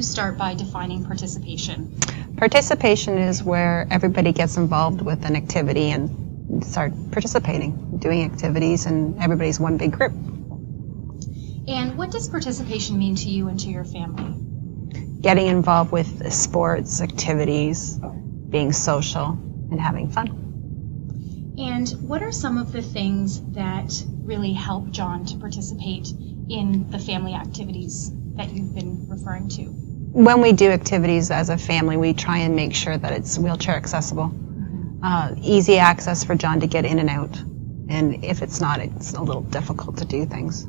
you start by defining participation? Participation is where everybody gets involved with an activity and start participating, doing activities, and everybody's one big group. And what does participation mean to you and to your family? Getting involved with sports, activities, being social, and having fun. And what are some of the things that really help John to participate in the family activities that you've been referring to? When we do activities as a family, we try and make sure that it's wheelchair accessible. Easy access for John to get in and out. And if it's not, it's a little difficult to do things.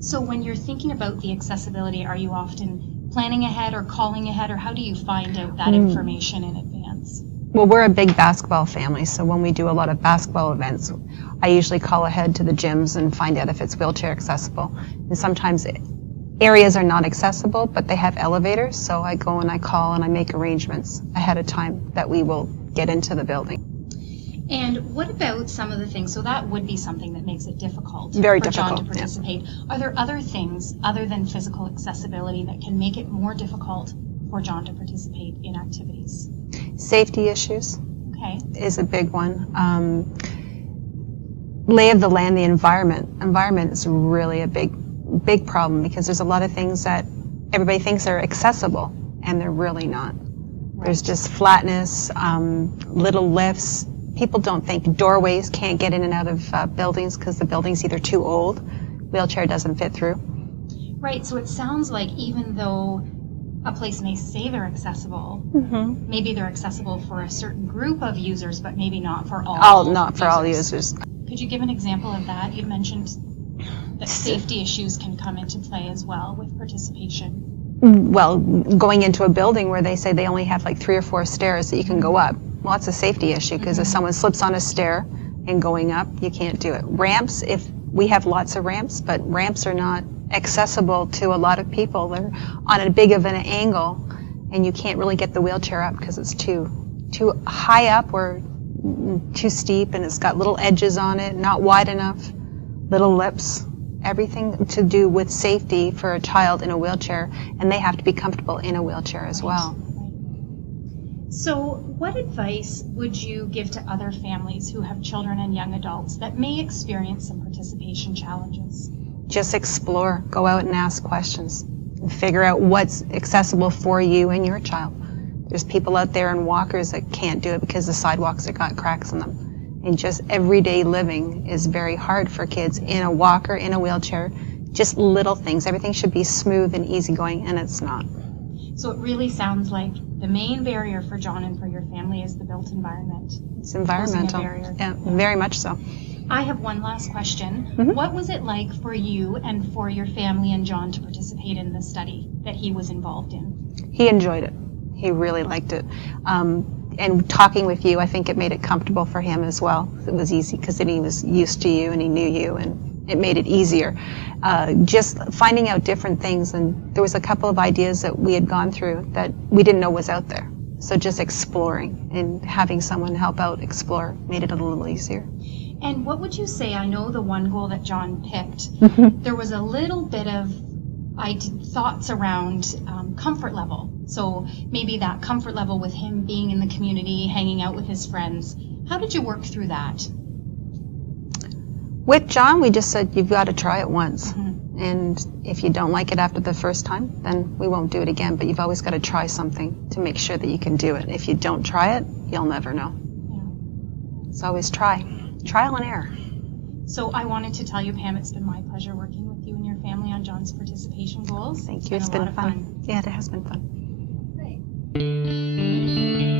So when you're thinking about the accessibility, are you often planning ahead or calling ahead, or how do you find out that information in advance? Well, we're a big basketball family, so when we do a lot of basketball events, I usually call ahead to the gyms and find out if it's wheelchair accessible. And sometimes areas are not accessible, but they have elevators, so I go and I call and I make arrangements ahead of time that we will get into the building. And what about some of the things, so that would be something that makes it difficult Very for difficult, John to participate. Yeah. Are there other things other than physical accessibility that can make it more difficult for John to participate in activities? Safety issues is a big one. Lay of the land, the environment. Environment is really a big problem because there's a lot of things that everybody thinks are accessible and they're really not. Right. There's just flatness, little lifts. People don't think doorways can't get in and out of buildings because the building's either too old, wheelchair doesn't fit through. Right, so it sounds like even though a place may say they're accessible, maybe they're accessible for a certain group of users, but maybe not for all users. Could you give an example of that? You mentioned that safety issues can come into play as well with participation. Well, going into a building where they say they only have like 3 or 4 stairs that you can go up, well, it's a safety issue because if someone slips on a stair and going up, you can't do it. Ramps, if we have lots of ramps, but ramps are not accessible to a lot of people. They're on a big of an angle and you can't really get the wheelchair up because it's too high up or too steep, and it's got little edges on it, not wide enough, little lips. Everything to do with safety for a child in a wheelchair, and they have to be comfortable in a wheelchair as well. So what advice would you give to other families who have children and young adults that may experience some participation challenges? Just explore, go out and ask questions, and figure out what's accessible for you and your child. There's people out there in walkers that can't do it because the sidewalks have got cracks in them. And just everyday living is very hard for kids in a walker, in a wheelchair, just little things. Everything should be smooth and easygoing, and it's not. So it really sounds like the main barrier for John and for your family is the built environment. It's environmental. Yeah, very much so. I have one last question. What was it like for you and for your family and John to participate in the study that he was involved in? He enjoyed it. He really liked it. And talking with you, I think it made it comfortable for him as well. It was easy because then he was used to you and he knew you, and it made it easier. Just finding out different things, and there was a couple of ideas that we had gone through that we didn't know was out there. So just exploring and having someone help out explore made it a little easier. And what would you say, I know the one goal that John picked, there was a little bit of thoughts around comfort level. So maybe that comfort level with him being in the community, hanging out with his friends. How did you work through that? With John, we just said, you've got to try it once. And if you don't like it after the first time, then we won't do it again. But you've always got to try something to make sure that you can do it. If you don't try it, you'll never know. Yeah. It's always try. Trial and error. So I wanted to tell you, Pam, it's been my pleasure working with you and your family on John's participation goals. Thank you. It's been fun. Yeah, it has been fun. Great.